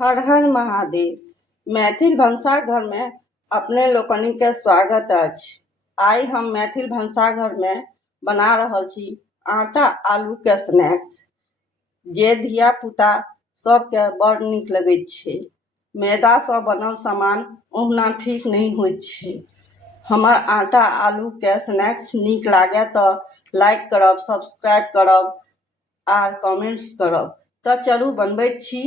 हर हर महादेव। मैथिल भनसाघर में अपने लोकनि के स्वागत अछि। आई हम मैथिल भनसाघर में बना रहल छी आटा आलू के स्नैक्स, जे धिया पुता सबके बड़ नीक लगैत छै। मैदा सँ बनल सामान ओहुना ठीक नहीं होइत छै। हमर आटा आलू के स्नैक्स नीक लागे तो लाइक करब, सब्सक्राइब करब आर कमेंट्स करब। तो चलू बनबैत छी।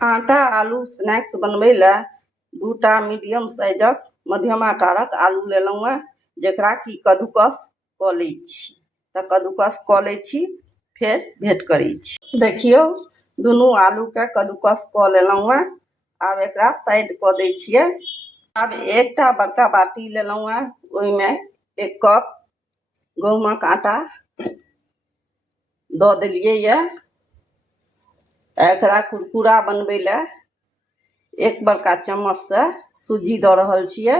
आटा आलू स्नैक्स बनबै ला दूटा मीडियम साइजक मध्यम आकारक आलू लेलहुँ हैं, जेकरा कि कद्दूकस कऽ लै छी। तऽ कद्दूकस कऽ लै छी, फेर भेंट करै छी। देखियौ, दुनू आलू के कद्दूकस कऽ लेलहुँ हैं। आब एकरा साइड कऽ दै छियै। आब एकटा बड़का बाटी लेलहुँ हैं, ओहिमे 1 कप गहूमक आटा दऽ देलियै ये। एकरा कुरकुरा बनबै ला 1 बड़का चम्मच से सूजी दऽ रहल छियै।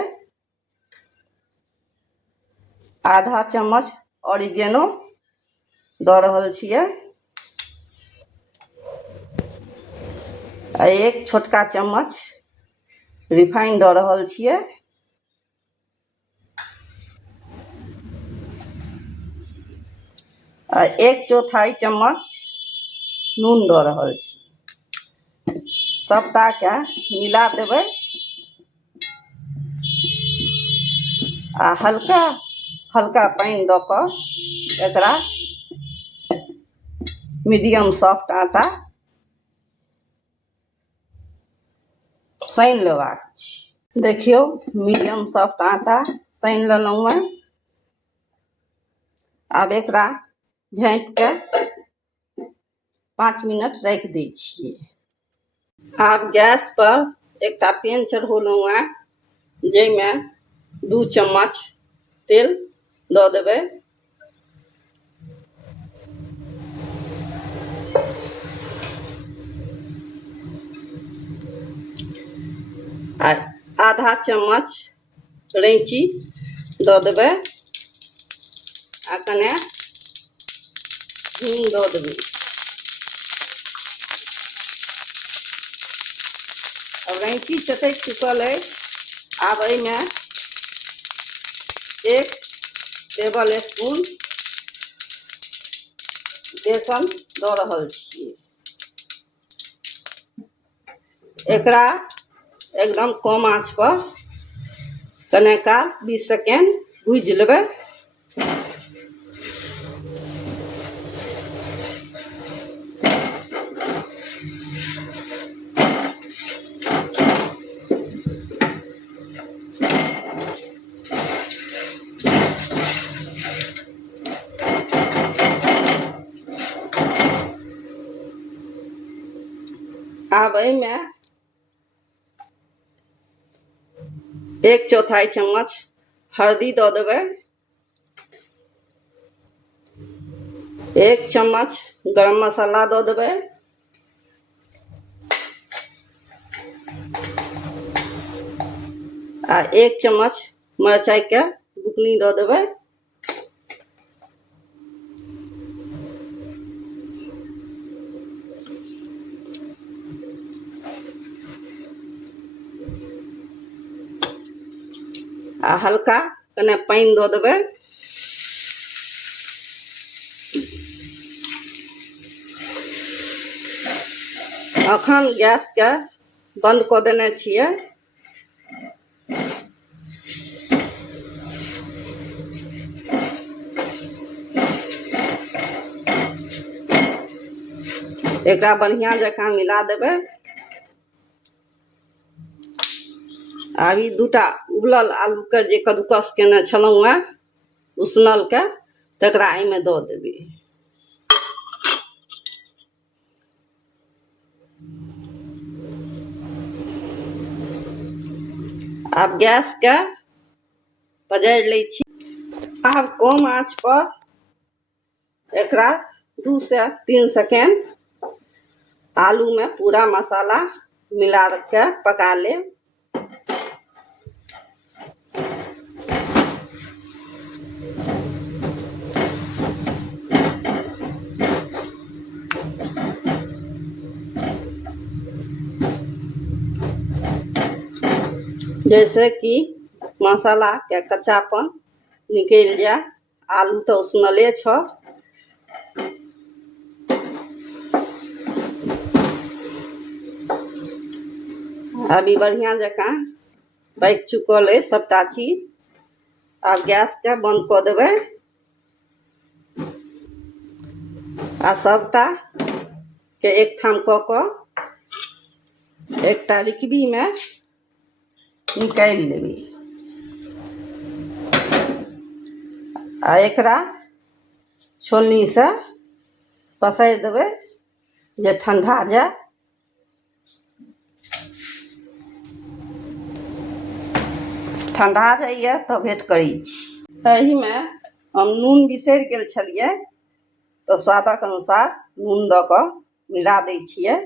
आधा चम्मच ऑरिगेनो दऽ रहल छियै। 1 छोटका चम्मच रिफाइन दऽ रहल छियै। आ 1/4 चम्मच नून दऽ रहल छी। सबटा के मिला देबै आ हल्का हल्का पानी दऽ कऽ एकरा मीडियम सॉफ्ट आटा सानि लेबाक छै। देखियौ, मीडियम सॉफ्ट आटा सानि लेलहुँ हैं। आब एकरा झाँपि के 5 मिनट रख दै छियै। आब गैस पर एकटा पैन चढ़ौलहुँ हैं, जाहिमे 2 चम्मच तेल दऽ देबै। आ आधा चम्मच रैंची दऽ देबै आ कने हींग दऽ देबै। अब रैंची चटक चुकल है। आब एहिमे 1 टेबल स्पून बेसन दऽ रहल छियै। एकरा एकदम कम आंच पर कने काल 20 सेकेंड भूजि लेबै। आब एहिमे 1/4 चम्मच हल्दी दऽ देबै। 1 चम्मच गरम मसाला दऽ देबै। आ 1 चम्मच मिरचाई के बुकनी दऽ देबै। आ हल्का कने पानी दऽ देबै। अखन गैस के बंद कऽ देने छियै। एकरा बढ़िया जकाँ मिला देबै। आब ई दूटा उबलल आलू के जे कद्दूकस केने छलहुँ हैं उसनल के, तकरा एहिमे दऽ देबै। आब गैस के पजारि लै छी। आब कम आंच पर एकरा 2 से 3 सेकेंड आलू में पूरा मसाला मिला के पका लेब। जैसे कि मसाला के कच्चापन निकल जाए। आलू तो उसनले छ। अभी बढ़िया जकाँ पक चुकल है सबटा चीज। अब गैस के बंद कऽ देबै आ सबटा के एक ठाम कऽ कऽ एकटा रिकबी में निकालि लेबै आ एकरा छोलनी से पसारि देबै जे ठंडा जाए। ठंडा जाइए तब भेंट करै छी। एही में हम नून बिसरि गेल छलियै तो स्वादक अनुसार नून दऽ कऽ मिला दै छियै।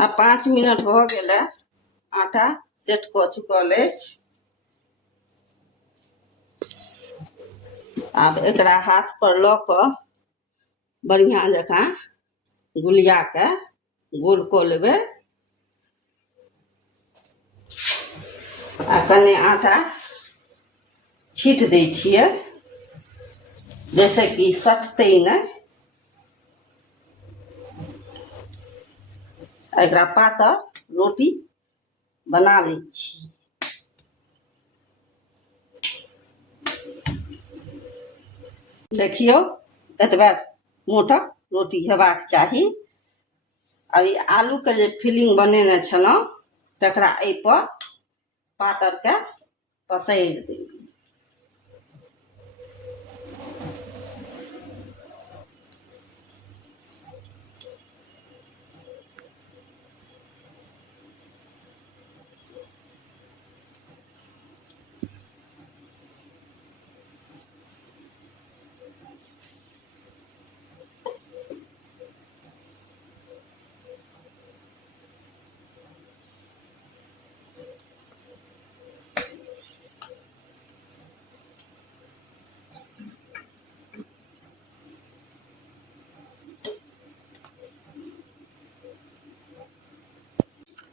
आ 5 मिनट हो गेलै आटा सेट कऽ चुकल अछि। आब एकरा हाथ पर लऽ कऽ बढ़िया जकाँ गुलिया के गोल कऽ लेबै आ कने आटा छीट दै छियै जैसे कि सटतै नहि। एकरा पातर रोटी बना लै छी। देखियौ एतबा मोटक रोटी हेबाक चाही। अब ई आलू के जे फिलिंग बनेने छलहुँ तकरा एहि पर पातर के पसारि देबै।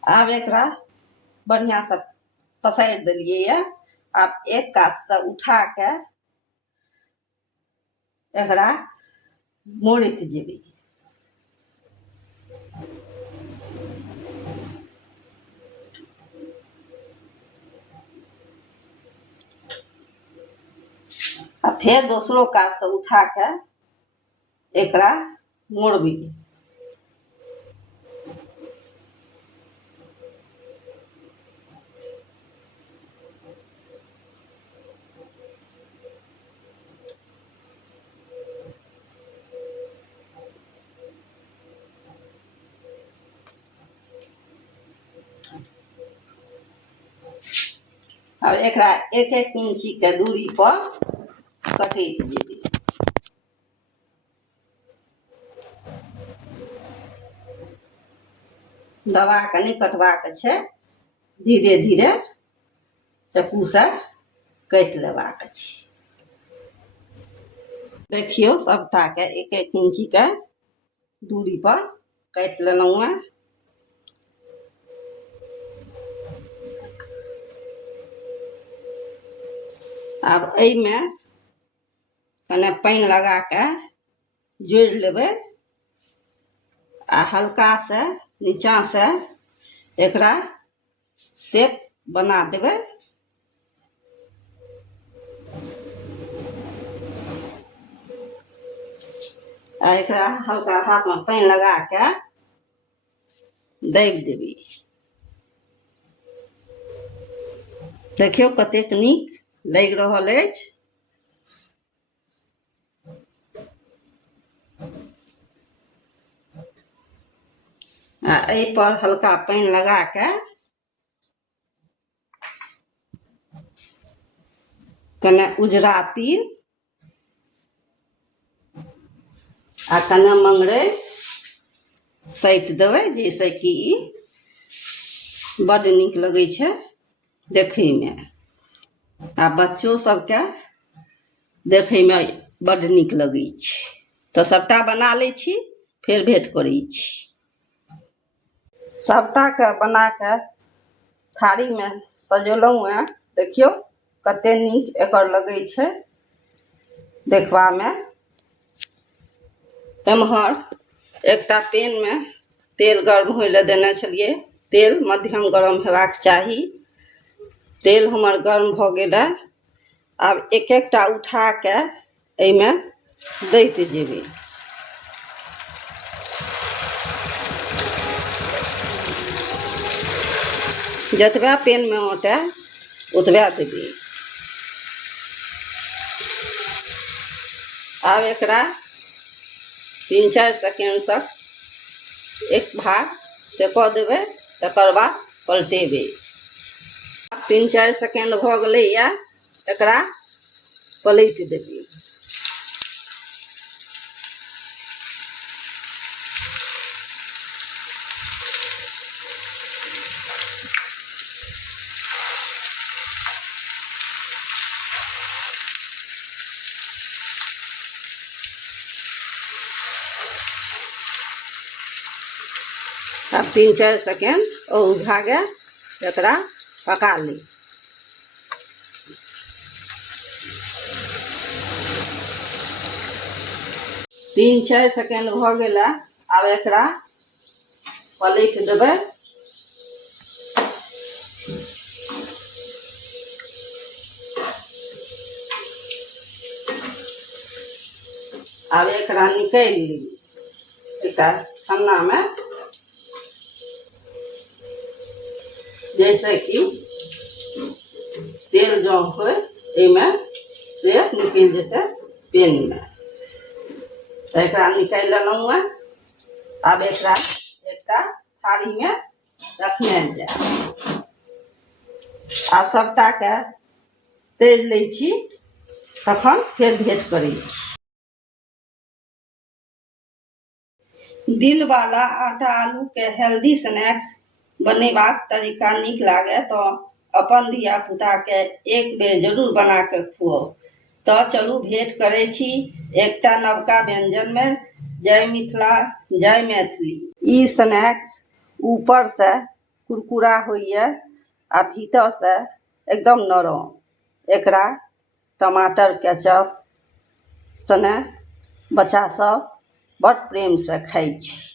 आब एकरा बढ़िया से पसारि देलियै ये। आब एक कात से उठा के एकरा मोड़ैत जेबै। आ फिर दोसरो कात से उठा के एकरा मोड़बै। अब एकरा 1-1 इंची के दूरी पर कटैत जेबै। दबा के नहीं कटबाक छै, धीरे धीरे चक्कू से काटि लेबाक छै। देखियौ सबटा के 1-1 इंची के दूरी पर काटि लेलहुँ हैं। आब एहिमे कने पानि लगा के जोड़ि लेबै आ हल्का से नीचा से एकरा शेप बना देबै। आ एकरा हल्का हाथ में पानि लगा के दाबि देबै। देखियौ कतेक नीक लागि रहल अछि। आ एहि पर हल्का पानि लगा के कने उजरा तिल आ कने मंगरैल सटि देबै जैसे कि बड़ नीक लगै छै देखैमे, आ बच्चो सबके देखैमे बड़ नीक लगै छै। तऽ सबटा बना लै छी, फेर भेँट करै छी। सबटाके बनाके थारीमे सजेलहुँ हेँ, देखियौ कतेक नीक एकर लगै छै देखबामे। एम्हर एकटा पैनमे तेल गरम होइ लए देने छलियै, तेल मध्यम गरम हेबाक चाही। तेल हमर गरम भऽ गेलै, आब एक एकटा उठाके एहिमे दैत जेबै। जतबे पैनमे अँटय ओतबे देबै। आब एकरा 3-4 सेकेंड तक एक भाग सेकऽ देबै, तकर बाद पलटेबै। 3-4 सेकेंड भऽ गेलैए, एकरा पलटि देबै। आब 3-4 सेकेंड और भागे एकरा पका ली। 3-4 सेकेंड भऽ गेला, आब एकरा पलटि देबै। आब एकरा निकालि ली एकटा छन्नामे, जैसे कि तेल जौ होय एहिमे से निकलि जेतै पैनमे। तऽ एकरा निकालि लेलहुँ हेँ। आब एकरा एकटा थारीमे रखने जाय। आब सबटाके तैर लै छी, तखन फेर भेँट करै छी। दिलवाला आटा आलूके हेल्दी स्नैक्स बनेबाक तरीका नीक लागय तऽ अपन धियापुताके एक बेर जरूर बना कऽ खुआउ। तऽ चलू भेँट करै छी एकटा नवका व्यञ्जनमे। जय मिथिला, जय मैथिली। ई स्नैक्स ऊपरसँ कुरकुरा होइए आ भीतरसँ एकदम नरम। एकरा टमाटर केचप सने बच्चासब बड़ प्रेमसँ खाइ छै।